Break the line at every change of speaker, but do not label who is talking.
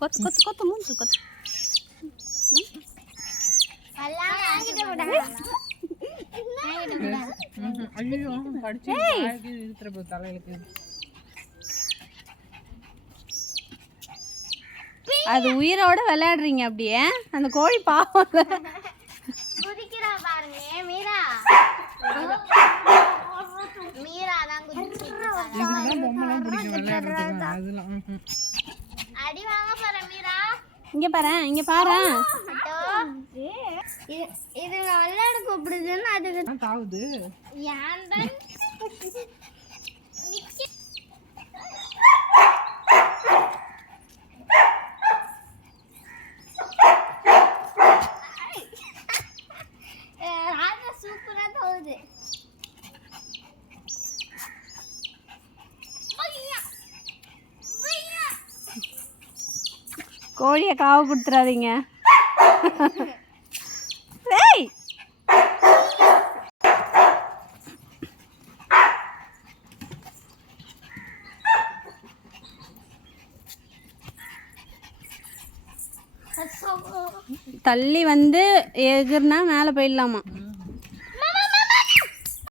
கொத்து கொத்து
இழுத்துற போது தலையிலுக்கு
அது உயிரோட விளையாடுறீங்க அப்படியே? அந்த கோழி பாவம்.
குதிக்கிறா பாருங்க. மீரா. மீரா தான் அடி வாங்க போற மீரா.
இங்க பாரு இங்க பாரு.
இது விளையாட கூப்பிடுதுன்னு அதுக்கு
தாவுது?
ஏன்தான் சூப்பரா தோகுது
கோழியை காவு கொடுத்துறாதீங்க. ஏய்! தள்ளி வந்து எகிர்னா மேலே போயிடலாமா?